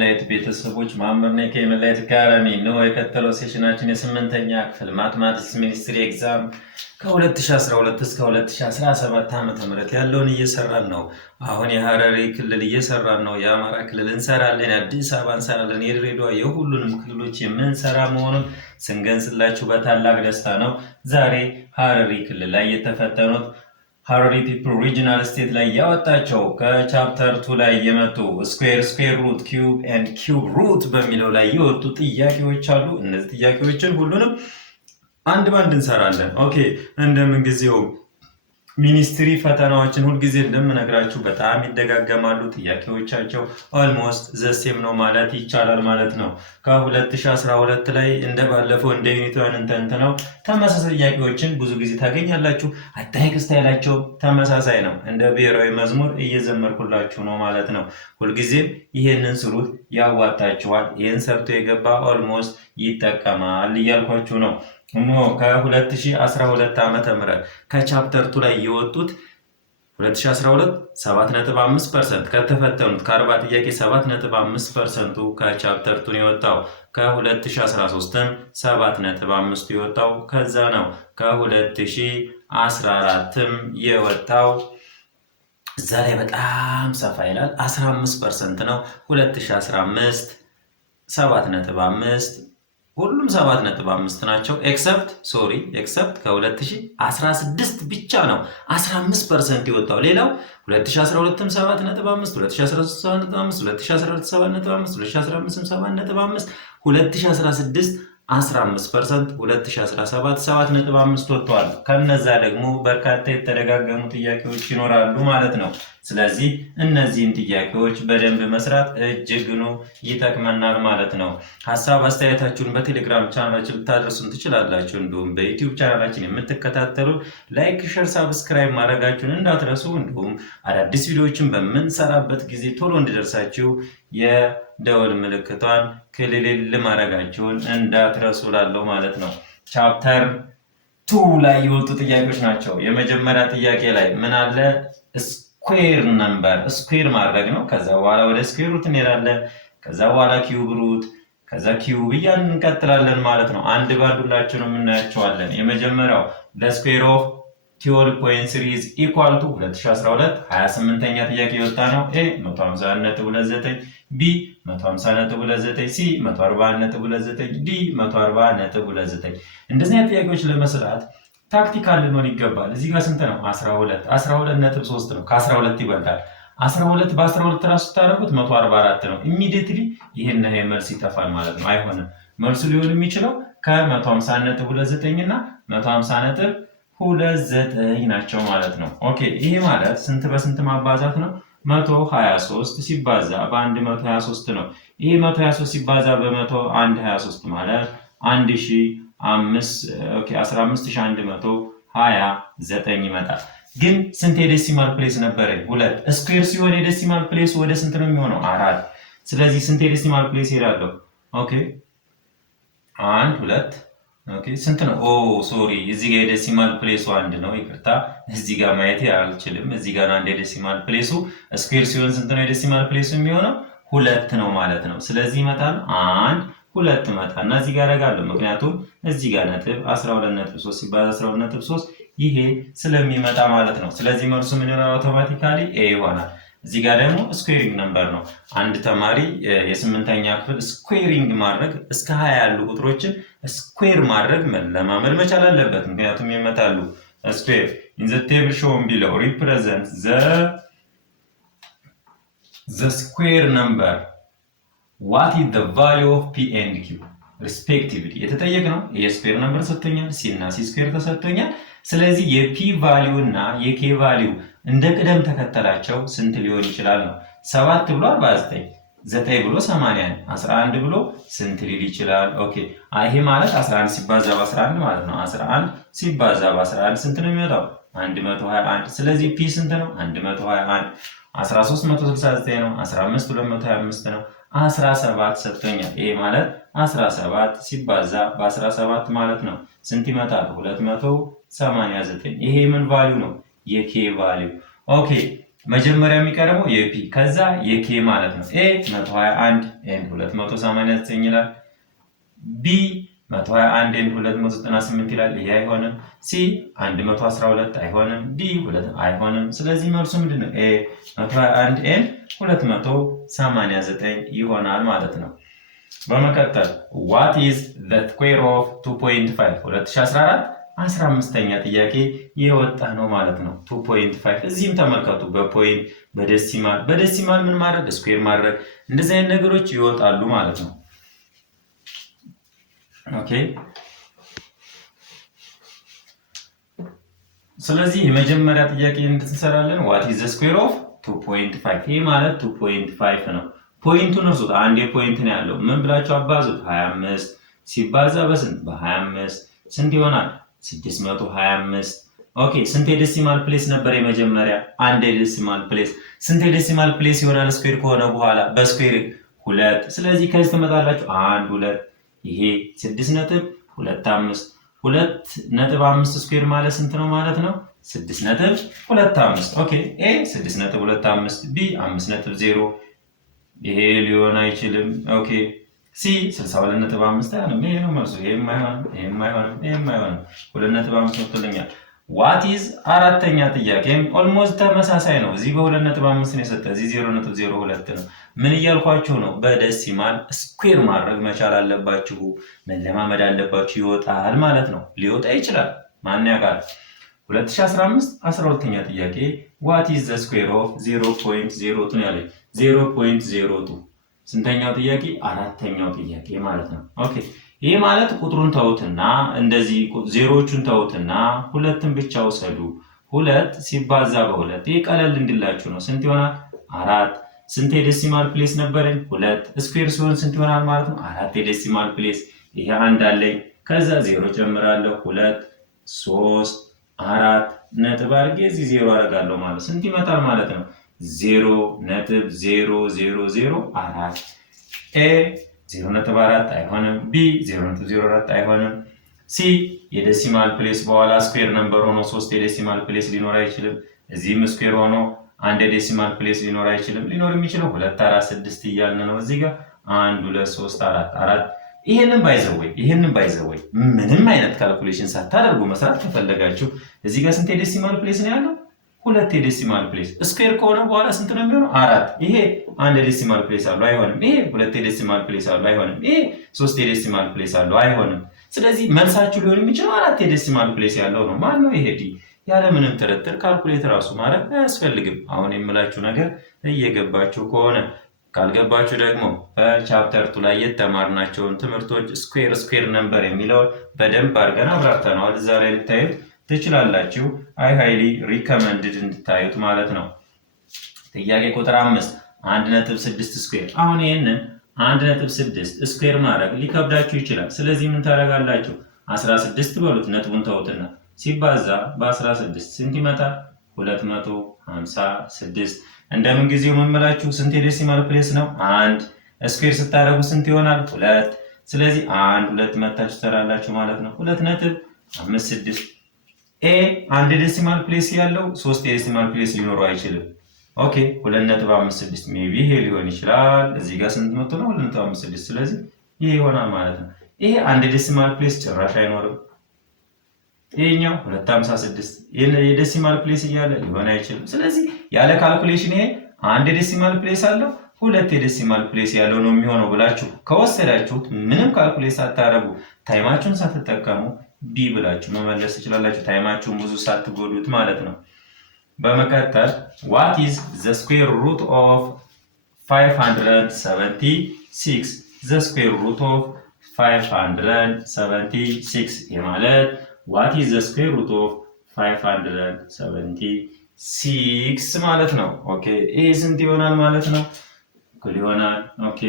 የኢንላይት ቤተሰቦች ማምርና ከኢንላይት አካዳሚ ነው የከተለው ሴሽናችን የስምንተኛ ክፍል ማትማቲክስ ሚኒስትሪ ኤግዛም ከ2012 እስከ 2017 ዓ.ም ያለውን እየሰራን ነው። አሁን የሐረሪ ክልል እየሰራን ነው። የአማራ ክልል እንሰራለን፣ የአዲስ አበባ እንሰራለን፣ የድሬዳዋ የሁሉንም ክልሎች የምንሰራ መሆኑን ስንገልጽላችሁ በታላቅ ደስታ ነው። ዛሬ ሐረሪ ክልል ላይ የተፈተኑት ሐረሪ ፒፕል ሪጂናል ስቴት ላይ ያወጣቸው ከቻፕተር 2 ላይ የመጡ ስኩዌር ሩት ኪዩብ ኤንድ ኪዩብ ሩት በሚለው ላይ የወጡ ጥያቄዎች አሉ። እነዚህ ጥያቄዎችን ሁሉንም አንድ ባንድ እንሰራለን። ኦኬ፣ እንደምን ጊዜው ሚኒስትሪ ፈተናዎችን ሁልጊዜ እንደምነግራችሁ በጣም ይደጋገማሉ። ጥያቄዎቻቸው ኦልሞስት ዘሴም ነው ማለት ይቻላል ማለት ነው። ከ2012 ላይ እንደባለፈው እንደ ዩኒቷን እንተንትነው ተመሳሳይ ጥያቄዎችን ብዙ ጊዜ ታገኛላችሁ። አጠያየቅ ስታይላቸው ተመሳሳይ ነው። እንደ ብሔራዊ መዝሙር እየዘመርኩላችሁ ነው ማለት ነው። ሁልጊዜም ይሄንን ስሩት፣ ያዋጣችኋል። ይህን ሰርቶ የገባ ኦልሞስት ይጠቀማል እያልኳችሁ ነው። ከ2012 ዓ.ም ከቻፕተር 2 ላይ የወጡት 2012 7.5% ከተፈተኑት ከ40 ጥያቄ 7.5% ከቻፕተር 2 የወጣው። ከ2013ም 7.5 የወጣው ከዛ ነው። ከ2014ም የወጣው እዛ ላይ በጣም ሰፋ ይላል፣ 15% ነው። 2015 7.5 ሁሉም 7.5 ናቸው። ኤክሰፕት ከ2016 ብቻ ነው 15% የወጣው። ሌላው 2012ም 7.5፣ 2013 7.5፣ 2014 7.5፣ 2015 7.5፣ 2016 15%፣ 2017 7.5 ወጥቷል። ከነዛ ደግሞ በርካታ የተደጋገሙ ጥያቄዎች ይኖራሉ ማለት ነው። ስለዚህ እነዚህን ጥያቄዎች በደንብ መስራት እጅግኑ ይጠቅመናል ማለት ነው። ሀሳብ አስተያየታችሁን በቴሌግራም ቻናላችን ልታደርሱን ትችላላችሁ። እንዲሁም በዩቲዩብ ቻናላችን የምትከታተሉ ላይክ፣ ሼር፣ ሳብስክራይብ ማድረጋችሁን እንዳትረሱ። እንዲሁም አዳዲስ ቪዲዮዎችን በምንሰራበት ጊዜ ቶሎ እንዲደርሳችሁ የደወል ምልክቷን ክልል ማድረጋችሁን እንዳትረሱ ላለው ማለት ነው። ቻፕተር 2 ላይ የወጡ ጥያቄዎች ናቸው። የመጀመሪያ ጥያቄ ላይ ምን አለ? ስኩዌር ነምበር ስኩዌር ማድረግ ነው። ከዛ በኋላ ወደ ስኩዌር ሩት እንሄዳለን። ከዛ በኋላ ኪዩብ ሩት፣ ከዛ ኪዩብ እያልን እንቀጥላለን ማለት ነው። አንድ ባንድ ሁላችንም እናያቸዋለን። የመጀመሪያው ለስኩዌር ኦፍ 12.3 is equal to 2012 28ኛ ጥያቄ የወጣ ነው። ኤ 150.29፣ ቢ 150.29፣ ሲ 140.29፣ ዲ 140.29። እንደዚህ አይነት ጥያቄዎች ለመስራት ታክቲካል ልንሆን ይገባል። እዚህ ጋር ስንት ነው? 12.3 ነው። ከ12 ይበልጣል። 12 በ12 ራሱ ስታደርጉት 144 ነው። ኢሚዲየትሊ ይሄን መልስ ይጠፋል ማለት ነው። አይሆንም። መልሱ ሊሆን የሚችለው ከ150.29 እና 150.29 ናቸው ማለት ነው። ኦኬ፣ ይሄ ማለት ስንት በስንት ማባዛት ነው? 123 ሲባዛ በ123 ነው። ይሄ 123 ሲባዛ በ123 ማለት 15129 ይመጣል። ግን ስንት የዴሲማል ፕሌስ ነበረ? 2። ስኩዌር ሲሆን የዴሲማል ፕሌስ ወደ ስንት ነው የሚሆነው? 4። ስለዚህ ስንት የዴሲማል ፕሌስ ሄዳለሁ? ኦኬ 1 2 ኦኬ ስንት ነው? ሶሪ እዚህ ጋር የዴሲማል ፕሌሱ 1 ነው። ይቅርታ እዚህ ጋር ማየት አልችልም። እዚህ ጋር አንድ የዴሲማል ፕሌሱ ስኩዌር ሲሆን ስንት ነው የዴሲማል ፕሌሱ የሚሆነው? 2 ነው ማለት ነው። ስለዚህ ይመጣል 1 2 መጣና እዚህ ጋር አደርጋለሁ። ምክንያቱም እዚህ ጋር ነጥብ 12.3 ሲባዛ 12.3 ይሄ ስለሚመጣ ማለት ነው። ስለዚህ መልሱ ምን ይሆናል? አውቶማቲካሊ ኤ ይሆናል። እዚህ ጋር ደግሞ ስኩዌሪንግ ነምበር ነው። አንድ ተማሪ የ8ኛ ክፍል ስኩዌሪንግ ማድረግ እስከ 20 ያሉ ቁጥሮችን ስኩዌር ማድረግ መለማመድ መቻል አለበት። ምክንያቱም ይመጣሉ። ስኩዌር in the table shown below represent the square number. What is the value of p and q respectively? የተጠየቅ ነው። የስኩዌር ነምበር ሰጥቶኛል፣ ሲ እና ሲ ስኩዌር ተሰጥቶኛል። ስለዚህ የፒ ቫልዩ እና የኬ ቫልዩ እንደ ቅደም ተከተላቸው ስንት ሊሆን ይችላል ነው። 7 ብሎ 49፣ 9 ብሎ 80፣ 11 ብሎ ስንት ሊል ይችላል? ኦኬ ይሄ ማለት 11 ሲባዛ በ11 ማለት ነው። 11 ሲባዛ በ11 ስንት ነው የሚወጣው? 121። ስለዚህ ፒ ስንት ነው? 121። 13 169 ነው። 15 225 ነው። 17 ሰጥቶኛል። ይሄ ማለት 17 ሲባዛ በ17 ማለት ነው። ስንት ይመጣል? 289። ይሄ ምን ቫልዩ ነው? የኬ ቫልዩ። ኦኬ መጀመሪያ የሚቀርበው የፒ ከዛ የኬ ማለት ነው። ኤ 121 ኤንድ 289 ይላል። ቢ 121 ኤንድ 298 ይላል። ይሄ አይሆንም። ሲ 112 አይሆንም። ዲ 2 አይሆንም። ስለዚህ መልሱ ምንድነው? ኤ 121 ኤንድ 289 ይሆናል ማለት ነው። በመቀጠል what is the square of 2.5 2014 15ኛ ጥያቄ የወጣ ነው ማለት ነው። 2.5 እዚህም ተመልከቱ። በፖይንት በዴሲማል ምን ማድረግ ስኩዌር ማድረግ እንደዚህ አይነት ነገሮች ይወጣሉ ማለት ነው። ኦኬ ስለዚህ የመጀመሪያ ጥያቄ እንድንሰራለን what is the square of 2.5 ይሄ ማለት 2.5 ነው። ፖይንቱን እርሱት። አንድ የፖይንት ነው ያለው። ምን ብላችሁ አባዙት? 25 ሲባዛ በስንት? በ25 ስንት ይሆናል? 625። ኦኬ ስንት የዴሲማል ፕሌስ ነበር የመጀመሪያ? አንድ የዴሲማል ፕሌስ። ስንት የዴሲማል ፕሌስ ይሆናል ስኩዌር ከሆነ በኋላ? በስኩዌር 2። ስለዚህ ከዚህ ትመጣላችሁ 1 2 ይሄ 6.25 2.5 ስኩዌር ማለት ስንት ነው ማለት ነው? 6.25። ኦኬ ኤ 6.25 ቢ 5.0 ይሄ ሊሆን አይችልም። ኦኬ ሲ 62.5 አይሆንም። ይሄ ነው መልሱ። ይሄም አይሆንም፣ ይሄም አይሆንም፣ ይሄም አይሆንም። 2.5 ወጥቶልኛል። ዋት ኢዝ አራተኛ ጥያቄም ኦልሞስት ተመሳሳይ ነው። እዚህ በ2.5 ነው የሰጠ፣ እዚህ 0.02 ነው። ምን እያልኳችሁ ነው? በዴሲማል ስኩዌር ማድረግ መቻል አለባችሁ፣ መለማመድ አለባችሁ። ይወጣል ማለት ነው። ሊወጣ ይችላል፣ ማን ያውቃል? 2015 12ኛ ጥያቄ what is the square of 0.02 ነው ያለኝ። 0.02 ስንተኛው ጥያቄ? አራተኛው ጥያቄ ማለት ነው። ኦኬ ይሄ ማለት ቁጥሩን ተውትና እንደዚህ ዜሮዎቹን ተውትና ሁለትን ብቻ ውሰዱ። 2 ሲባዛ በ2 ይሄ ቀለል እንድላችሁ ነው። ስንት ይሆናል? 4። ስንት የዴሲማል ፕሌስ ነበረኝ? 2 ስኩዌር ሲሆን ስንት ይሆናል ማለት ነው? 4 የዴሲማል ፕሌስ። ይሄ አንድ አለኝ። ከዛ 0 ጨምራለሁ 2 3 4 ነጥብ አድርጌ እዚህ 0 አደርጋለሁ ማለት ስንት ይመጣል ማለት ነው? 0.0004 ኤ 0.4 አይሆንም። ቢ 0.04 አይሆንም። ሲ የዴሲማል ፕሌስ በኋላ ስኩዌር ነምበር ሆኖ 3 የዴሲማል ፕሌስ ሊኖር አይችልም። እዚህም ስኩዌር ሆኖ አንድ የዴሲማል ፕሌስ ሊኖር አይችልም። ሊኖር የሚችለው 2 4 6 እያልን ነው። እዚህ ጋር 1 2 3 4 ይሄንን ባይዘወይ ምንም አይነት ካልኩሌሽን ሳታደርጉ መስራት ከፈለጋችሁ እዚህ ጋር ስንት የዴሲማል ፕሌስ ነው ያለው? 2 የዴሲማል ፕሌስ። ስኩዌር ከሆነ በኋላ ስንት ነው የሚሆነው? 4። ይሄ 1 የዴሲማል ፕሌስ አለው፣ አይሆንም። ይሄ 2 የዴሲማል ፕሌስ አለው፣ አይሆንም። ይሄ 3 የዴሲማል ፕሌስ አለው፣ አይሆንም። ስለዚህ መልሳችሁ ሊሆን የሚችለው 4 የዴሲማል ፕሌስ ያለው ነው። ማን ነው? ይሄ ዲ። ያለምንም ጥርጥር ካልኩሌት ራሱ ማድረግ አያስፈልግም። አሁን የምላችሁ ነገር እየገባችሁ ከሆነ ካልገባችሁ ደግሞ በቻፕተር 2 ላይ የተማርናቸውን ትምህርቶች ስኩዌር ነምበር የሚለውን በደንብ አድርገን አብራርተነዋል። እዛ ላይ ልታዩት ትችላላችሁ። አይ ሃይሊ ሪከመንድድ እንድታዩት ማለት ነው። ጥያቄ ቁጥር 5 1.6 ስኩዌር። አሁን ይሄንን 1.6 ስኩዌር ማድረግ ሊከብዳችሁ ይችላል። ስለዚህ ምን ታደርጋላችሁ? 16 በሉት፣ ነጥቡን ተውትና ሲባዛ በ16 ስንት ይመጣል? 256። እንደምን ጊዜው መመላችሁ ስንት የዴሲማል ፕሌስ ነው? 1 ስኩዌር ስታደርጉ ስንት ይሆናል? 2። ስለዚህ 1 2 መታችሁ ትሰራላችሁ ማለት ነው። 2.56 ኤ 1 ዴሲማል ፕሌስ ያለው 3 የዴሲማል ፕሌስ ሊኖረው አይችልም። ኦኬ 2.56 ሜቢ ይሄ ሊሆን ይችላል። እዚህ ጋር ስንት መጥቶ ነው? 2.56። ስለዚህ ይሄ ይሆናል ማለት ነው። ይሄ 1 ዴሲማል ፕሌስ ጭራሽ አይኖርም። ይሄኛው 256 የዴሲማል ፕሌስ እያለ ሊሆን አይችልም። ስለዚህ ያለ ካልኩሌሽን ይሄ 1 ዴሲማል ፕሌስ አለው 2 የዴሲማል ፕሌስ ያለው ነው የሚሆነው ብላችሁ ከወሰዳችሁት ምንም ካልኩሌት ሳታደርጉ ታይማችሁን ሳትጠቀሙ ቢ ብላችሁ መመለስ ትችላላችሁ። ታይማችሁን ብዙ ሳትጎዱት ማለት ነው። በመቀጠል what is the square root of 576? the square root of 576 ማለት what is the square root of 576 ማለት ነው። ኦኬ ይሄ ስንት ይሆናል ማለት ነው? እኩል ይሆናል ኦኬ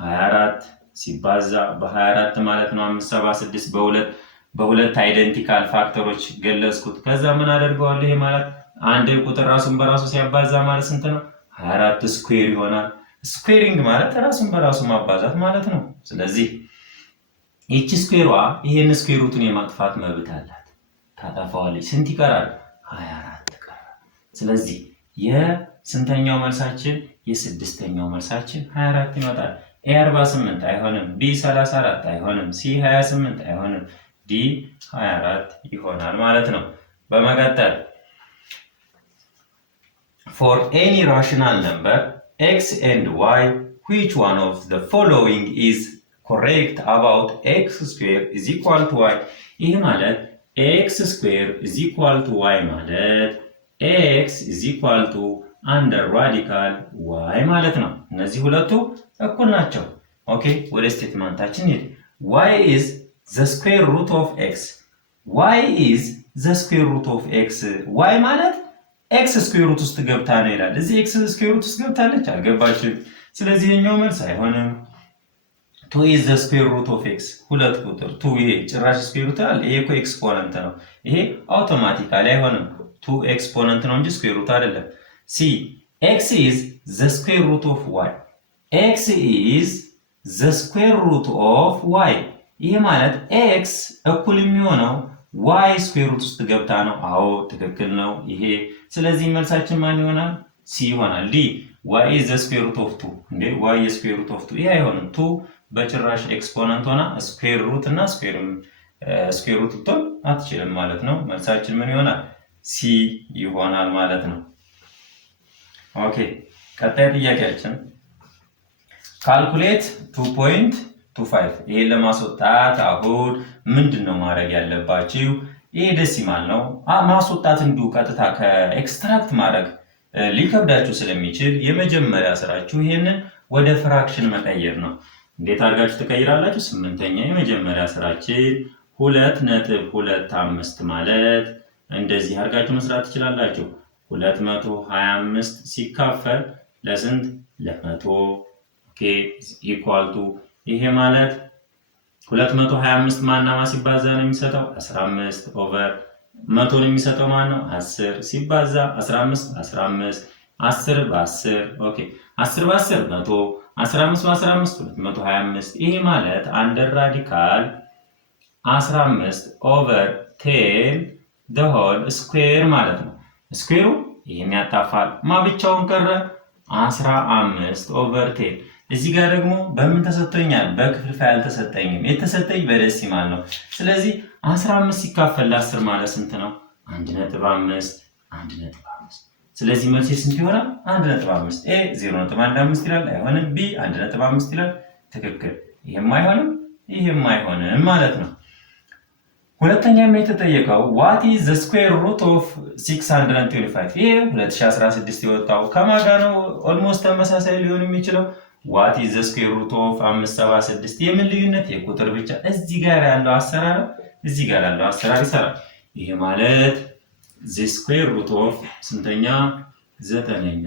24 ሲባዛ በ24 ማለት ነው 576 በሁለት አይደንቲካል ፋክተሮች ገለጽኩት። ከዛ ምን አደርገዋለሁ? ይሄ ማለት አንድ ቁጥር ራሱን በራሱ ሲያባዛ ማለት ስንት ነው? 24 ስኩዌር ይሆናል። ስኩዌሪንግ ማለት ራሱን በራሱ ማባዛት ማለት ነው። ስለዚህ ይቺ ስኩዌሯ ይሄን ስኩዌር ሩቱን የማጥፋት መብት አላት። ታጠፋዋለች። ስንት ይቀራል? 24 ይቀራል። ስለዚህ ስንተኛው መልሳችን? የስድስተኛው መልሳችን 24 ይመጣል። ኤ 48 አይሆንም። ቢ 34 አይሆንም። ሲ 28 አይሆንም። ዲ 24 ይሆናል ማለት ነው። በመቀጠል for any rational number x and y which one of the following is correct about x square is equal to y? ይህ ማለት x square is equal to y ማለት x is equal to under radical y ማለት ነው። እነዚህ ሁለቱ እኩል ናቸው። ኦኬ ወደ ስቴትመንታችን ሄድ። y is the square root of x y is the square root of x y ማለት x ስኩዌር ሩት ውስጥ ገብታ ነው ይላል። እዚህ x ስኩዌር ሩት ውስጥ ገብታለች አልገባችም። ስለዚህ የኛው መልስ አይሆንም። 2 is the square root of x ሁለት ቁጥር 2 ይሄ ጭራሽ ስኩዌር ሩት አለ። ይሄ እኮ ኤክስፖነንት ነው። ይሄ አውቶማቲካሊ አይሆንም። 2 ኤክስፖነንት ነው እንጂ ስኩዌር ሩት አይደለም። c x is the square root of y x is the square root of y ይሄ ማለት x እኩል የሚሆነው y ስኩዌር ሩት ውስጥ ገብታ ነው። አዎ ትክክል ነው ይሄ። ስለዚህ መልሳችን ማን ይሆናል? ሲ ይሆናል። ዲ y is the square root of 2 እንዴ y is square root of 2 ይሄ አይሆንም። 2 በጭራሽ ኤክስፖነንት ሆና ስኩዌር ሩት እና ስኩዌር ሩት ልትሆን አትችልም ማለት ነው። መልሳችን ምን ይሆናል? ሲ ይሆናል ማለት ነው። ኦኬ ቀጣይ ጥያቄያችን ካልኩሌት 2.25 ይሄን ለማስወጣት አሁን ምንድነው ማድረግ ያለባችሁ? ይሄ ዴሲማል ነው። ማስወጣት እንዲሁ ቀጥታ ከኤክስትራክት ማድረግ ሊከብዳችሁ ስለሚችል የመጀመሪያ ስራችሁ ይሄንን ወደ ፍራክሽን መቀየር ነው። እንዴት አድርጋችሁ ትቀይራላችሁ? ስምንተኛ የመጀመሪያ ስራችን 2.25 ማለት እንደዚህ አድርጋችሁ መስራት ትችላላችሁ። 225 ሲካፈል ለስንት? ለ100 ኦኬ ኢኳል ቱ ይሄ ማለት 225 ማናማ ሲባዛ ነው የሚሰጠው 15 ኦቨር 100 ነው የሚሰጠው ማን ነው 10 ሲባዛ 15 15 10 በ10 ኦኬ 10 በ10 100 15 በ15 225 ይሄ ማለት አንደር ራዲካል 15 ኦቨር 10 the whole square ማለት ነው። ስኩዌሩ ይሄን ያጣፋል። ብቻውን ቀረ 15 ኦቨር 10 እዚህ ጋር ደግሞ በምን ተሰጥቶኛል? በክፍልፋይ አልተሰጠኝም። የተሰጠኝ በዴሲማል ነው። ስለዚህ 15 ሲካፈል ለ10 ማለት ስንት ነው? 1.5 ስለዚህ መልሴ ስንት ይሆናል? 1.5 ኤ 0.15 ይላል አይሆንም። ቢ 1.5 ይላል ትክክል። ይሄም አይሆንም ይሄም አይሆንም ማለት ነው። ሁለተኛም የተጠየቀው what is the square root of 625 ይሄ 2016 የወጣው ከማን ጋር ነው? ኦልሞስት ተመሳሳይ ሊሆን የሚችለው what is the square root of 576 የምን ልዩነት? የቁጥር ብቻ። እዚህ ጋር ያለው አሰራር እዚህ ጋር ያለው አሰራር ይሰራል። ይሄ ማለት the square root of ስንተኛ? ዘጠነኛ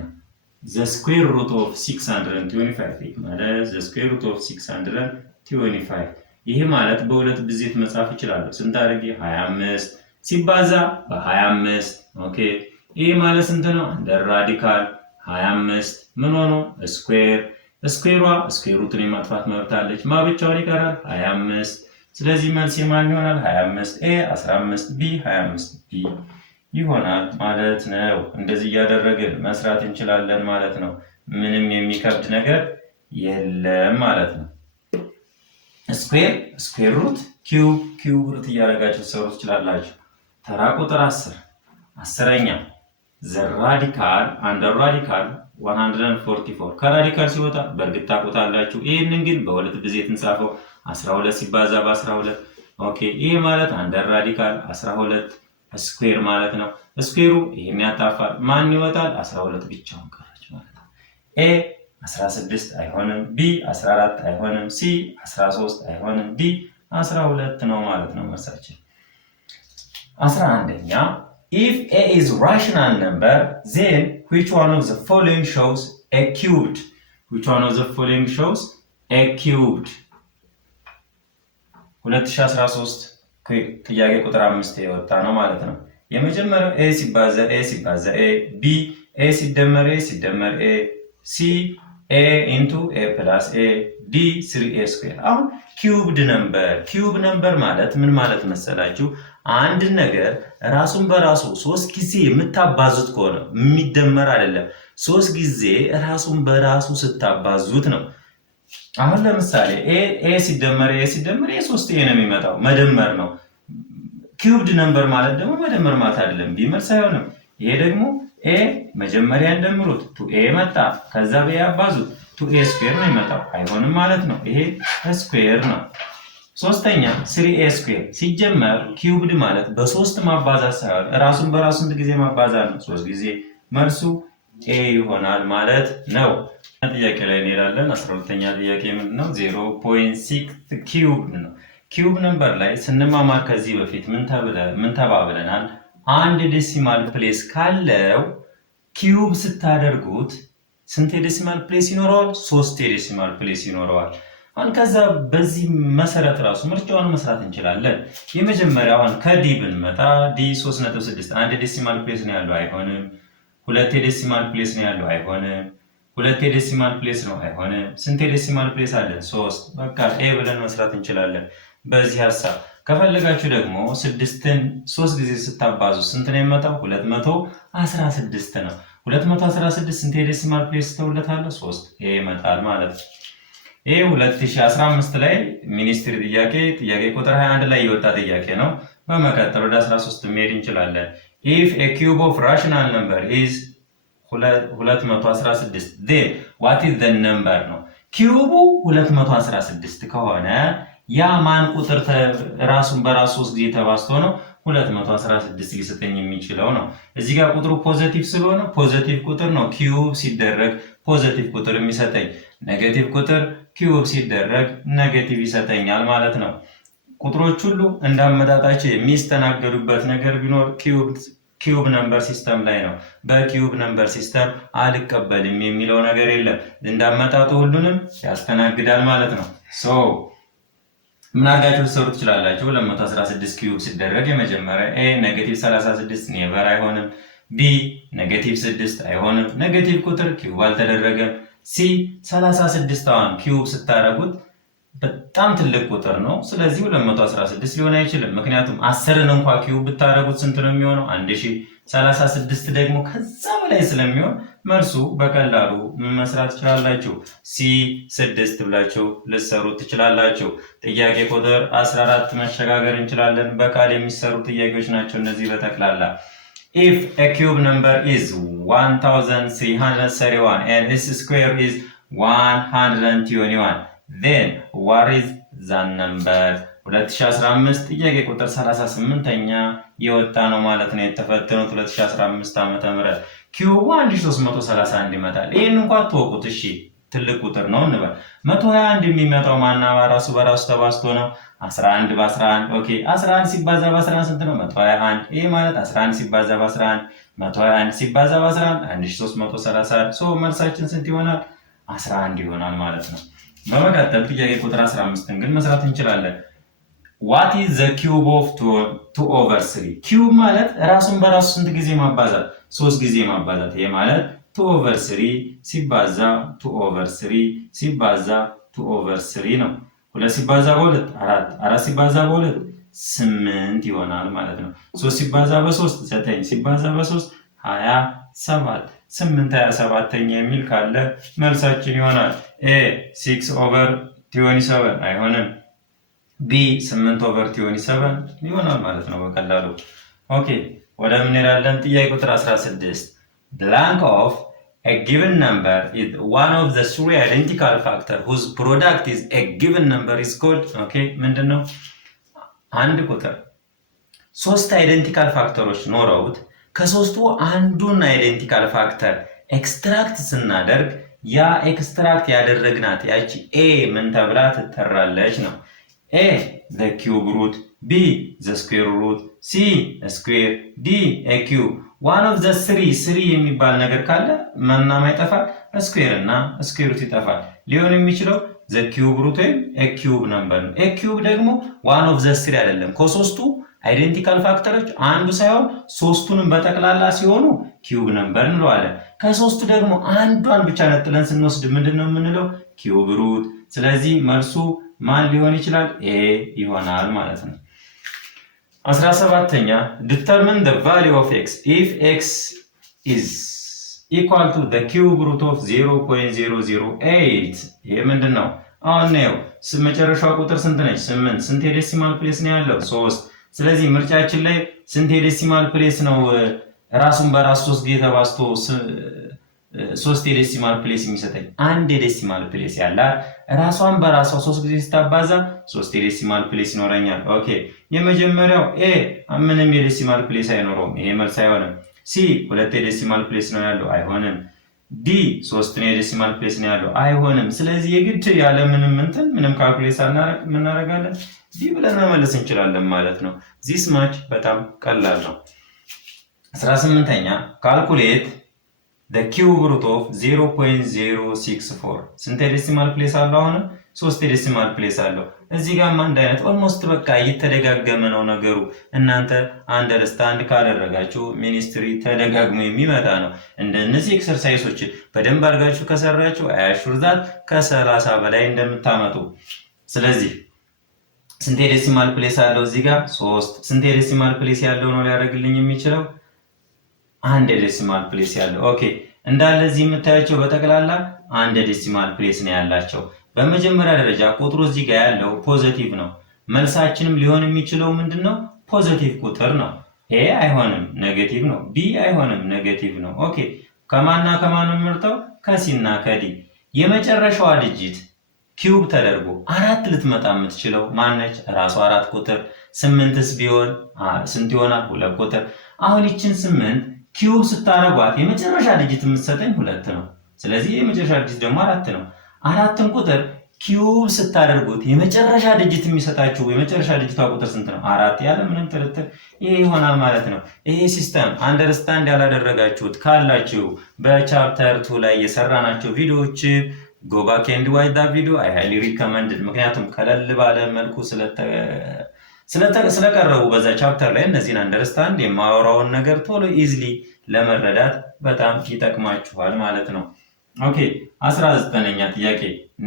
the square root of 625 ማለት the square root of 625 ይሄ ማለት በሁለት ብዜት መጻፍ ይችላል። ስንት አድርጌ 25 ሲባዛ በ25 ኦኬ። ይሄ ማለት ስንት ነው? አንደር ራዲካል 25 ምን ሆኖ ስኩዌር ስኩዌሯ ስኩዌር ሩትን የማጥፋት መብት አለች። ብቻውን ይቀራል 25። ስለዚህ መልስ ማን ይሆናል? 25 ኤ 15 ቢ 25 ቢ ይሆናል ማለት ነው። እንደዚህ እያደረግን መስራት እንችላለን ማለት ነው። ምንም የሚከብድ ነገር የለም ማለት ነው። ስኩዌር ስኩዌር ሩት ኪዩብ ሩት እያደረጋችሁ ሰሩ ትችላላችሁ። ተራ ቁጥር 10 አስረኛ ዘ ራዲካል አንደር ራዲካል 144 ከራዲካል ሲወጣ በእርግጥ ታውቁታላችሁ። ይሄንን ግን በሁለት ብዜት እንጻፈው 12 ሲባዛ በ12 ኦኬ። ይሄ ማለት አንደር ራዲካል 12 ስኩዌር ማለት ነው። ስኩዌሩ ይሄን ያጣፋል። ማን ይወጣል? 12 ብቻውን ቀረች ማለት ነው። ኤ 16 አይሆንም፣ ቢ 14 አይሆንም፣ ሲ 13 አይሆንም፣ ዲ 12 ነው ማለት ነው መልሳችን። 11ኛ if a is rational number then which one of the following shows a cubed? which one of the following shows a cubed? 2013 ጥያቄ ቁጥር 5 የወጣ ነው ማለት ነው። የመጀመሪያው a ሲባዛ a b a ሲደመር a c a into a plus a d 3a square። አሁን ኪዩብድ ነምበር ማለት ምን ማለት መሰላችሁ? አንድ ነገር ራሱን በራሱ 3 ጊዜ የምታባዙት ከሆነ የሚደመር አይደለም። ሶስት ጊዜ ራሱን በራሱ ስታባዙት ነው። አሁን ለምሳሌ ኤ ሲደመር ሶስት ኤ ነው የሚመጣው፣ መደመር ነው። ኪዩብድ ነምበር ማለት ደግሞ መደመር ማለት አይደለም፣ ቢመልስ አይሆንም። ይሄ ደግሞ ኤ መጀመሪያ እንደምሩት ቱ ኤ መጣ፣ ከዛ በኤ አባዙት ቱ ኤ ስኩዌር ነው የሚመጣው፣ አይሆንም ማለት ነው። ይሄ ስኩዌር ነው። ሶስተኛ 3a ስኩዌር ሲጀመር ኪዩብድ ማለት በሶስት ማባዛት ሳይሆን ራሱን በራሱ ስንት ጊዜ ማባዛት ነው? ሶስት ጊዜ። መልሱ ኤ ይሆናል ማለት ነው። ጥያቄ ላይ እንሄዳለን። 12ኛ ጥያቄ ምንድን ነው? 0.6 ኪዩብ ነው። ኪዩብ ነምበር ላይ ስንማማር ከዚህ በፊት ምን ተባብለናል? አንድ ዴሲማል ፕሌስ ካለው ኪዩብ ስታደርጉት ስንት የዴሲማል ፕሌስ ይኖረዋል? 3 የዴሲማል ፕሌስ ይኖረዋል። አሁን ከዛ በዚህ መሰረት ራሱ ምርጫውን መስራት እንችላለን። የመጀመሪያውን ከዲ ብንመጣ ዲ 3.6 አንድ ዴሲማል ፕሌስ ነው ያለው፣ አይሆንም። ሁለት የዴሲማል ፕሌስ ነው ያለው፣ አይሆንም። ሁለት የዴሲማል ፕሌስ ነው፣ አይሆንም። ስንት የዴሲማል ፕሌስ አለን? 3። በቃ ኤ ብለን መስራት እንችላለን በዚህ ሀሳብ። ከፈለጋችሁ ደግሞ 6ን 3 ጊዜ ስታባዙ ስንት ነው የሚመጣው? 216 ነው። 216 ስንት የዴሲማል ፕሌስ ተውለታል? 3። ኤ ይመጣል ማለት ነው። ይሄ 2015 ላይ ሚኒስትሪ ጥያቄ ቁጥር 21 ላይ የወጣ ጥያቄ ነው። በመቀጠል ወደ 13 መሄድ እንችላለን። if a cube of rational number is 216 then what is the number ነው። ኪዩቡ 216 ከሆነ ያ ማን ቁጥር ራሱን በራሱ 3 ጊዜ ተባዝቶ ነው 216 ሊሰጠኝ የሚችለው ነው። እዚህ ጋር ቁጥሩ ፖዚቲቭ ስለሆነ ፖዚቲቭ ቁጥር ነው ኪዩብ ሲደረግ ፖዚቲቭ ቁጥር የሚሰጠኝ፣ ኔጌቲቭ ቁጥር ኪዩብ ሲደረግ ኔጌቲቭ ይሰጠኛል ማለት ነው። ቁጥሮች ሁሉ እንዳመጣጣቸው የሚስተናገዱበት ነገር ቢኖር ኪዩብ ነምበር ሲስተም ላይ ነው። በኪዩብ ነምበር ሲስተም አልቀበልም የሚለው ነገር የለም። እንዳመጣጡ ሁሉንም ያስተናግዳል ማለት ነው። ምን አድርጋችሁ ልትሰሩ ትችላላችሁ? 216 ኪዩብ ሲደረግ የመጀመሪያ ኤ ኔጌቲቭ 36 ኔቨር አይሆንም። ቢ ኔጌቲቭ 6 አይሆንም። ኔጌቲቭ ቁጥር ኪዩብ አልተደረገም። ሲ 36 አሁን ኪዩብ ስታደርጉት በጣም ትልቅ ቁጥር ነው። ስለዚህ 216 ሊሆን አይችልም። ምክንያቱም 10ን እንኳ ኪዩብ ብታደርጉት ስንት ነው የሚሆነው? 1000። 36 ደግሞ ከዛ በላይ ስለሚሆን መልሱ በቀላሉ መስራት ትችላላችሁ። ሲ 6 ብላችሁ ልትሰሩ ትችላላችሁ። ጥያቄ ቁጥር 14 መሸጋገር እንችላለን። በቃል የሚሰሩ ጥያቄዎች ናቸው እነዚህ በጠቅላላ። if a cube number is 1331 and its square is 121 then what is that number? 2015 ጥያቄ ቁጥር 38ኛ የወጣ ነው ማለት ነው። የተፈተኑት 2015 ዓመተ ምህረት ኪዩቡ 1331 ይመጣል። ይሄን እንኳን ተወቁት እሺ፣ ትልቅ ቁጥር ነው እንበል። 121 የሚመጣው ማና በራሱ ተባዝቶ ነው 11 በ11 ኦኬ። 11 ሲባዛ በ11 ስንት ነው? 121። ይሄ ማለት 11 ሲባዛ በ11 121 ሲባዛ በ11 1331። መልሳችን ስንት ይሆናል? 11 ይሆናል ማለት ነው። በመቀጠል ጥያቄ ቁጥር 15ን ግን መስራት እንችላለን። what is the cube of 2/3? ኪዩብ ማለት ራሱን በራሱ ስንት ጊዜ ማባዛት? 3 ጊዜ ማባዛት። ይሄ ማለት 2/3 ሲባዛ 2/3 ሲባዛ 2/3 ነው። 2 ሲባዛ በ2 4፣ 4 ሲባዛ በ2 8 ይሆናል ማለት ነው። 3 ሲባዛ በ3 9 ሲባዛ በ3 27 8 27ኛ የሚል ካለ መልሳችን ይሆናል። ኤ 6/27 አይሆንም። ቢ 8/27 ይሆናል ማለት ነው በቀላሉ። ኦኬ ወደ ምን እንሄዳለን? ጥያቄ ቁጥር 16 blank of a given number is one of the three identical factors whose product is a given number is called ምንድነው? አንድ ቁጥር 3 አይደንቲካል ፋክተሮች ኖረውት ከሶስቱ አንዱን አይደንቲካል ፋክተር ኤክስትራክት ስናደርግ ያ ኤክስትራክት ያደረግናት ያቺ ኤ ምን ተብላ ትጠራለች ነው። ኤ the cube root፣ ቢ the square root፣ ሲ square፣ ዲ a cube። one of the three የሚባል ነገር ካለ ማናማ ይጠፋል? ስኩዌር እና ስኩዌር ሩት ይጠፋል። ሊሆን የሚችለው the cube root ወይም a cube ነምበር ነው። a cube ደግሞ one of the three አይደለም። ከሶስቱ አይደንቲካል ፋክተሮች አንዱ ሳይሆን ሶስቱንም በጠቅላላ ሲሆኑ ኪዩብ ነምበር እንለዋለን። ከሶስቱ ደግሞ አንዷን ብቻ ነጥለን ስንወስድ ምንድነው የምንለው? ኪዩብ ሩት። ስለዚህ መልሱ ማን ሊሆን ይችላል? ኤ ይሆናል ማለት ነው። 17ኛ determine the value of x if x is ኢኳል ቱ ዘ ኪዩብ ሩት ኦፍ 0.008 ይሄ ምንድን ነው? አሁን ነው መጨረሻው ቁጥር ስንት ነች? 8 ስንት የዴሲማል ፕሌስ ነው ያለው? 3 ስለዚህ ምርጫችን ላይ ስንት የዴሲማል ፕሌስ ነው ራሱን በራሱ 3 ጊዜ ተባዝቶ 3 የዴሲማል ፕሌስ የሚሰጠኝ? አንድ የዴሲማል ፕሌስ ያላት ራሷን በራሷ 3 ጊዜ ስታባዛ 3 የዴሲማል ፕሌስ ይኖረኛል። ኦኬ የመጀመሪያው ኤ ምንም የዴሲማል ፕሌስ አይኖረውም፣ ይሄ መልስ አይሆንም። ሲ 2 የዴሲማል ፕሌስ ነው ያለው፣ አይሆንም። ዲ 3 የዴሲማል ፕሌስ ነው ያለው፣ አይሆንም። ስለዚህ የግድ ያለ ምንም ካልኩሌት ሳናደርግ ምን እናደርጋለን? ዲ ብለን መመለስ እንችላለን ማለት ነው። ዚስ ማች በጣም ቀላል ነው። 18ኛ ካልኩሌት the cube root of 0.064 ስንት የዴሲማል ፕሌስ አለው? አሁንም 3 የዴሲማል ፕሌስ አለው። እዚህ ጋር አንድ አይነት ኦልሞስት በቃ እየተደጋገመ ነው ነገሩ። እናንተ አንደርስታንድ ካደረጋችሁ ሚኒስትሪ ተደጋግሞ የሚመጣ ነው። እንደነዚህ ኤክሰርሳይሶችን በደንብ አድርጋችሁ ከሰራችሁ አያሹርዛት ከ30 በላይ እንደምታመጡ። ስለዚህ ስንት የዴሲማል ፕሌስ አለው? እዚህ ጋር 3 ስንት የዴሲማል ፕሌስ ያለው ነው ሊያደርግልኝ የሚችለው? አንድ የዴሲማል ፕሌስ ያለው። ኦኬ እንዳለ እዚህ የምታያቸው በጠቅላላ አንድ የዴሲማል ፕሌስ ነው ያላቸው። በመጀመሪያ ደረጃ ቁጥሩ እዚህ ጋር ያለው ፖዚቲቭ ነው። መልሳችንም ሊሆን የሚችለው ምንድነው? ፖዚቲቭ ቁጥር ነው። ኤ አይሆንም ኔጌቲቭ ነው። ቢ አይሆንም ኔጌቲቭ ነው። ኦኬ ከማና ከማን ምርጠው? ከሲና ከዲ። የመጨረሻዋ ዲጂት ኪዩብ ተደርጎ 4 ልትመጣ የምትችለው ማነች? ራሱ 4 ቁጥር። 8ስ ቢሆን ስንት ይሆናል? 2 ቁጥር። አሁን ይችን 8 ኪዩብ ስታረጓት የመጨረሻ ዲጂት የምትሰጠኝ 2 ነው። ስለዚህ የመጨረሻ ዲጂት ደግሞ 4 ነው። 4ን ቁጥር ኪዩብ ስታደርጉት የመጨረሻ ዲጂት የሚሰጣችሁ የመጨረሻ ዲጂቷ ቁጥር ስንት ነው? 4 ያለ ምንም ጥርጥር ይሄ ይሆናል ማለት ነው። ይሄ ሲስተም አንደርስታንድ ያላደረጋችሁት ካላችሁ በቻፕተር 2 ላይ የሰራናቸው ቪዲዮዎች go back and watch that video. I highly recommend it. ምክንያቱም ቀለል ባለ መልኩ ስለቀረቡ በዛ ቻፕተር ላይ እነዚህን አንደርስታንድ የማወራውን ነገር ቶሎ ኢዝሊ ለመረዳት በጣም ይጠቅማችኋል ማለት ነው። ኦኬ 19ኛ ጥያቄ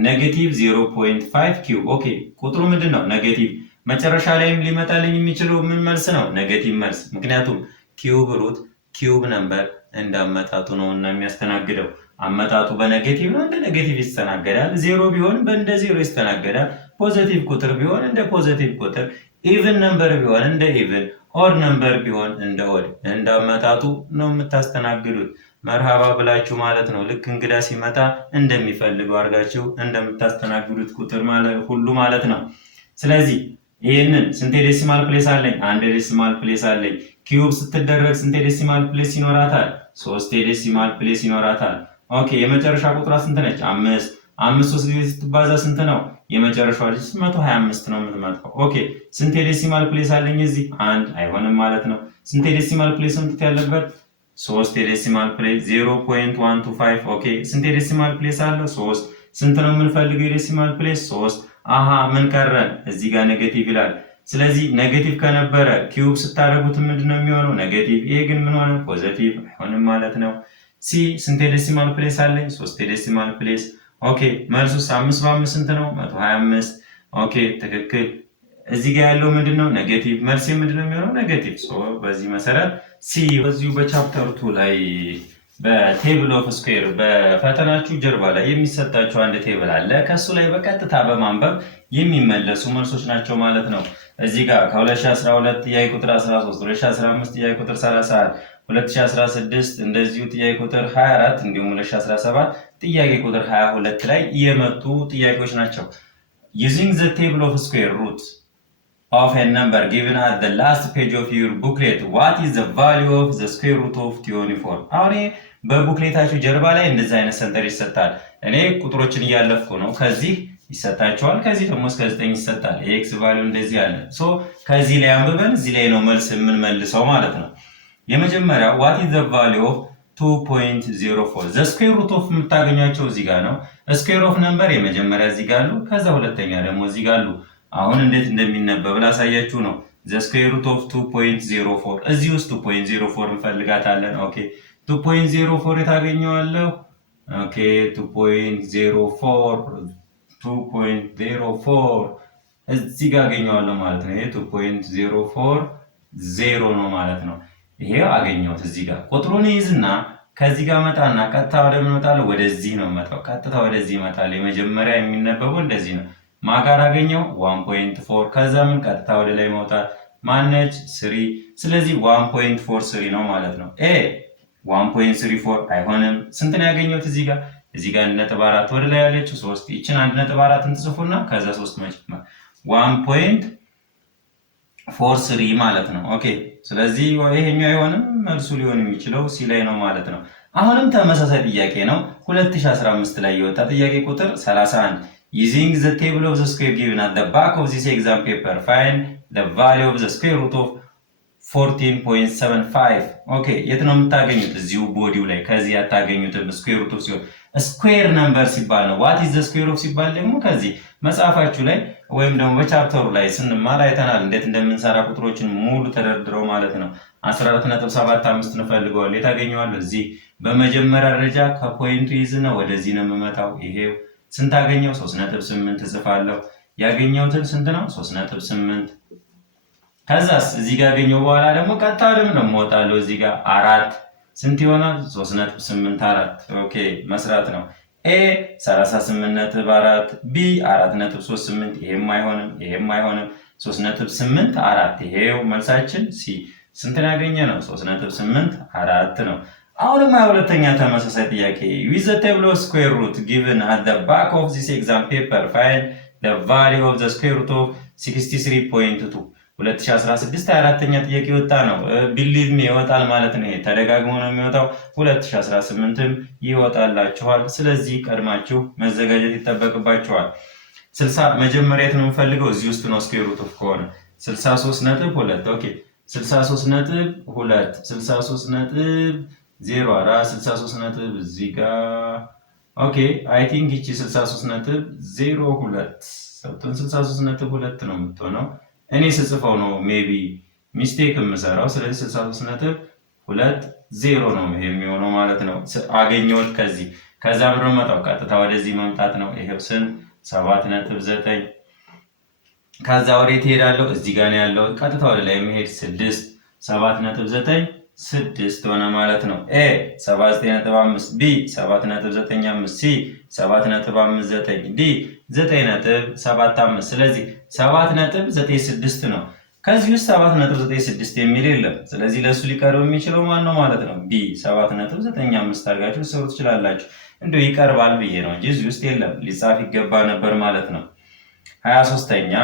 ኔጌቲቭ 0.5 ኪዩብ። ኦኬ ቁጥሩ ምንድን ነው? ኔጌቲቭ። መጨረሻ ላይም ሊመጣልኝ የሚችለው ምን መልስ ነው? ኔጌቲቭ መልስ። ምክንያቱም ኪዩብ ሩት ኪዩብ ነምበር እንዳመጣጡ ነው እና የሚያስተናግደው አመጣጡ በኔጌቲቭ ነው፣ እንደ ኔጌቲቭ ይስተናገዳል። ዜሮ ቢሆን እንደ ዜሮ ይስተናገዳል። ፖዚቲቭ ቁጥር ቢሆን እንደ ፖዚቲቭ ቁጥር፣ ኢቭን ነምበር ቢሆን እንደ ኢቭን፣ ኦድ ነምበር ቢሆን እንደ ኦድ እንዳመጣጡ ነው የምታስተናግዱት። መርሃባ ብላችሁ ማለት ነው። ልክ እንግዳ ሲመጣ እንደሚፈልገው አድርጋችሁ እንደምታስተናግዱት ቁጥር ማለት ሁሉ ማለት ነው። ስለዚህ ይህንን ስንት ዴሲማል ፕሌስ አለኝ? አንድ ዴሲማል ፕሌስ አለኝ። ኪዩብ ስትደረግ ስንት ዴሲማል ፕሌስ ይኖራታል? 3 ዴሲማል ፕሌስ ይኖራታል። ኦኬ የመጨረሻ ቁጥሯ ስንት ነች? 5 3 ጊዜ ስትባዛ ስንት ነው? የመጨረሻው ልጅ 125 ነው የምትመጣው። ኦኬ ስንት ዴሲማል ፕሌስ አለኝ እዚህ? አንድ አይሆንም ማለት ነው። ስንት ዴሲማል ፕሌስ መምጣት ያለበት? 3 ዴሲማል ፕሌስ 0.125። ኦኬ ስንት ዴሲማል ፕሌስ አለው? 3 ስንት ነው የምንፈልገው የዴሲማል ፕሌስ? 3 አሃ ምን ቀረን? እዚህ ጋር ኔጌቲቭ ይላል። ስለዚህ ኔጌቲቭ ከነበረ ኪዩብ ስታደርጉት ምንድነው የሚሆነው? ኔጌቲቭ። ይሄ ግን ምን ሆነ? ፖዚቲቭ አይሆንም ማለት ነው። ሲ ስንት ዴሲማል ፕሌስ አለኝ? 3 ዴሲማል ፕሌስ። ኦኬ መልሱስ 5 በ5 ስንት ነው? 125። ኦኬ ትክክል። እዚህ ጋር ያለው ምንድነው? ኔጌቲቭ። መልስ ምንድነው የሚሆነው? ኔጌቲቭ። ሶ በዚህ መሰረት ሲ በዚሁ በቻፕተር 2 ላይ በቴብል ኦፍ ስኩዌር በፈተናችሁ ጀርባ ላይ የሚሰጣችሁ አንድ ቴብል አለ። ከሱ ላይ በቀጥታ በማንበብ የሚመለሱ መልሶች ናቸው ማለት ነው። እዚህ ጋር ከ2012 ጥያቄ ቁጥር 13፣ 2015 ጥያቄ ቁጥር 31፣ 2016 እንደዚሁ ጥያቄ ቁጥር 24 እንዲሁም 2017 ጥያቄ ቁጥር 22 ላይ የመጡ ጥያቄዎች ናቸው። using the table of square root of a number given at the last page of your booklet, what is the value of the square root of 24? አሁን በቡክሌታችሁ ጀርባ ላይ እንደዚህ አይነት ሰንጠረዥ ይሰጣል። እኔ ቁጥሮችን እያለፍኩ ነው። ከዚህ ይሰጣቸዋል፣ ከዚህ ደግሞ እስከ 9 ይሰጣል። ኤክስ ቫልዩ እንደዚህ አለ። ሶ ከዚህ ላይ አንብበን እዚህ ላይ ነው መልስ የምንመልሰው ማለት ነው። የመጀመሪያው what is the value of 2.04? the square root of የምታገኛቸው እዚህ ጋር ነው። square of number የመጀመሪያ እዚህ ጋር አሉ፣ ከዛ ሁለተኛ ደግሞ እዚህ ጋር አሉ። አሁን እንዴት እንደሚነበብ ላሳያችሁ ነው። the square root of 2.04 እዚህ ውስጥ 2.04 እንፈልጋታለን። ኦኬ 2.04 የታገኘዋለሁ። ኦኬ 2.04 እዚህ ጋር አገኘዋለሁ ማለት ነው። ይሄ 2.040 ነው ማለት ነው። ይሄ አገኘሁት እዚህ ጋር ቁጥሩን ይዝና ከዚህ ጋር መጣና ቀጥታ ወደ ምን እመጣለሁ? ወደዚህ ነው የምመጣው። ቀጥታ ወደዚህ እመጣለሁ። የመጀመሪያ የሚነበበው እንደዚህ ነው። ማጋር አገኘው 1.4 ከዛ ምን ቀጥታ ወደ ላይ መውጣት ማነች 3። ስለዚህ 1.43 ነው ማለት ነው። 1.34 አይሆንም። ስንት ነው ያገኘሁት? እዚህ ጋር 1.4 ወደ ላይ ያለችው 3 ይችን 1.4 እንትጽፉና ከዛ 3 መጨመር 1.43 ማለት ነው። ኦኬ ስለዚህ ይሄኛው አይሆንም። መልሱ ሊሆን የሚችለው ሲ ላይ ነው ማለት ነው። አሁንም ተመሳሳይ ጥያቄ ነው። 2015 ላይ የወጣ ጥያቄ ቁጥር 31 using the table of the square given at the back of this exam paper find the value of the square root of 14.75 ኦኬ የት ነው የምታገኙት? እዚሁ ቦዲው ላይ ከዚህ ያታገኙትን ስኩዌር ሩት ኦፍ ሲሆን ስኩዌር ነምበር ሲባል ነው። ዋት ኢዝ ዘ ስኩዌር ኦፍ ሲባል ደግሞ ከዚህ መጽሐፋችሁ ላይ ወይም ደግሞ በቻፕተሩ ላይ ስንማር አይተናል እንዴት እንደምንሰራ ቁጥሮችን ሙሉ ተደርድረው ማለት ነው። 14.75 እንፈልገዋለን። የት አገኘዋለሁ? እዚህ በመጀመሪያ ደረጃ ከፖይንቱ ይዝና ወደዚህ ነው የምመጣው። ይሄው ስንት አገኘው? 3.8 እጽፋለሁ። ያገኘሁትን ስንት ነው? 3.8 ከዛስ እዚህ ጋር ያገኘው በኋላ ደግሞ ቀጥታ ደግሞ እወጣለሁ። እዚህ ጋር 4 ስንት ይሆናል? 3.84 ኦኬ መስራት ነው። ኤ 38.4 ቢ 4.38 ይሄም አይሆንም፣ ይሄም አይሆንም። 3.84 ይሄው መልሳችን ሲ ስንት ያገኘ ነው? 3.84 ነው። አሁንም 22ኛ ተመሳሳይ ጥያቄ with the table of square root given at the back of this exam paper find the value of the square root of 63.2 2016 24ኛ ጥያቄ ወጣ ነው። ቢሊቭ ሚ ይወጣል ማለት ነው። ይሄ ተደጋግሞ ነው የሚወጣው። 2018ም ይወጣላችኋል። ስለዚህ ቀድማችሁ መዘጋጀት ይጠበቅባችኋል። 60 መጀመሪያ የት ነው የምፈልገው? እዚህ ውስጥ ነው ስኩዌር ሩት ኦፍ ከሆነ 63.2 ኦኬ 63.2 63.0 63 እዚህ ጋር ኦኬ አይ ቲንክ እቺ 63.02 ሰጥቶን 63.2 ነው የምትሆነው። እኔ ስጽፈው ነው ሜቢ ሚስቴክ የምሰራው። ስለዚህ 63.20 ነው ይሄ የሚሆነው ማለት ነው። አገኘሁት ከዚህ ከዛ ብሮ መጣው ቀጥታ ወደዚህ መምጣት ነው። ይሄው ስንት 7.9 ከዛ ወዴት እሄዳለሁ? እዚህ ጋር ነው ያለው። ቀጥታ ወደ ላይ መሄድ 6 7.9 6 ሆነ ማለት ነው። ኤ 79.5 ቢ 7.95 ሲ 7.59 ዲ 9.75 ስለዚህ 7.96 ነው። ከዚህ ውስጥ 7.96 የሚል የለም። ስለዚህ ለሱ ሊቀርብ የሚችለው ማን ነው ማለት ነው? ቢ 7.95 አድርጋችሁ ልትሰሩ ትችላላችሁ። እንደው ይቀርባል ብዬ ነው እንጂ እዚህ ውስጥ የለም፣ ሊጻፍ ይገባ ነበር ማለት ነው። 23ኛ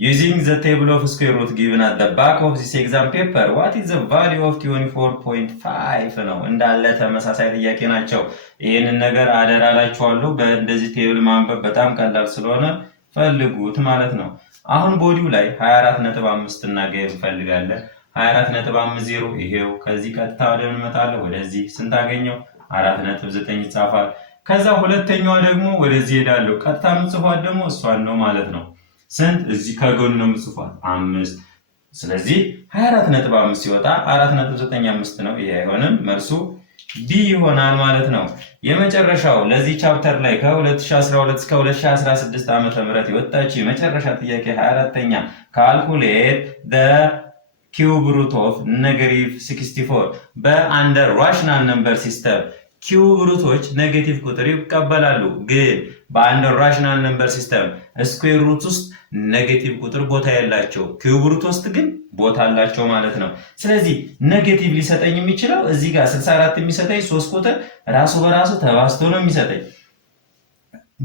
using the table of square root given at the back of this exam paper what is the value of 24.5 ነው። እንዳለ ተመሳሳይ ጥያቄ ናቸው። ይሄንን ነገር አደራላችኋለሁ። በእንደዚህ ቴብል ማንበብ በጣም ቀላል ስለሆነ ፈልጉት ማለት ነው። አሁን ቦዲው ላይ 24.5 እናገኝ እንፈልጋለን። 24.50 ይሄው ከዚህ ቀጥታ ወደ ምን መጣለው? ወደዚህ ስንት አገኘው? 4.9 ይጻፋል። ከዛ ሁለተኛዋ ደግሞ ወደዚህ ሄዳለሁ። ቀጥታ ምጽፏት ደግሞ እሷን ነው ማለት ነው። ስንት እዚህ ከጎን ነው ምጽፏት? 5 ስለዚህ 24.5 ሲወጣ 4.95 ነው። ይሄ አይሆንም፣ መልሱ ዲ ይሆናል ማለት ነው። የመጨረሻው ለዚህ ቻፕተር ላይ ከ2012 እስከ 2016 ዓመተ ምህረት የወጣችው የመጨረሻ ጥያቄ 24ኛ ካልኩሌት the cube root of -64 በአንደር ራሽናል ነምበር ሲስተም ኪዩብ ሩቶች ኔጌቲቭ ቁጥር ይቀበላሉ። ግን በአንደር ራሽናል ነምበር ሲስተም ስኩዌር ሩት ውስጥ ኔጌቲቭ ቁጥር ቦታ የላቸው፣ ኪዩብ ሩት ውስጥ ግን ቦታ አላቸው ማለት ነው። ስለዚህ ኔጌቲቭ ሊሰጠኝ የሚችለው እዚህ ጋር 64 የሚሰጠኝ 3 ቁጥር ራሱ በራሱ ተባዝቶ ነው የሚሰጠኝ።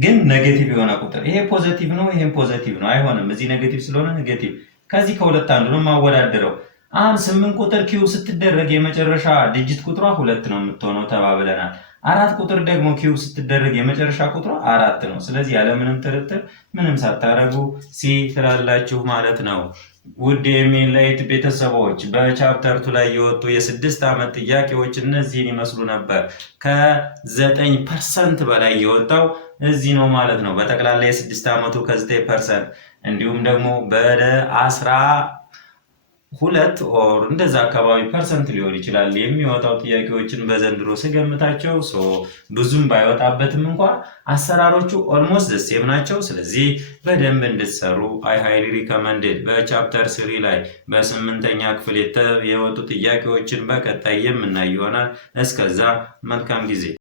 ግን ኔጌቲቭ የሆነ ቁጥር ይሄ ፖዚቲቭ ነው፣ ይሄም ፖዚቲቭ ነው፣ አይሆንም። እዚህ ኔጌቲቭ ስለሆነ ኔጌቲቭ ከዚህ ከሁለት አንዱ ነው ማወዳደረው። አሁን 8 ቁጥር ኪዩብ ስትደረግ የመጨረሻ ዲጂት ቁጥሯ 2 ነው የምትሆነው ተባብለናል። 4 ቁጥር ደግሞ ኪዩብ ስትደረግ የመጨረሻ ቁጥሯ 4 ነው። ስለዚህ ያለ ምንም ጥርጥር ምንም ሳታረጉ ሲ ትላላችሁ ማለት ነው። ውድ የሚንላይት ቤተሰቦች በቻፕተርቱ ላይ የወጡ የ6 ዓመት ጥያቄዎች እነዚህን ይመስሉ ነበር። ከ9% በላይ የወጣው እዚህ ነው ማለት ነው። በጠቅላላ የ6 ዓመቱ ከ9% እንዲሁም ደግሞ በ10 2 ኦር እንደዛ አካባቢ ፐርሰንት ሊሆን ይችላል የሚወጣው ጥያቄዎችን በዘንድሮ ስገምታቸው። ብዙም ባይወጣበትም እንኳ አሰራሮቹ ኦልሞስት ዘሴም ናቸው። ስለዚህ በደንብ እንድትሰሩ አይ ሃይሊ ሪከመንድድ። በቻፕተር 3 ላይ በ8ኛ ክፍል የወጡ ጥያቄዎችን በቀጣይ የምናይ ይሆናል። እስከዛ መልካም ጊዜ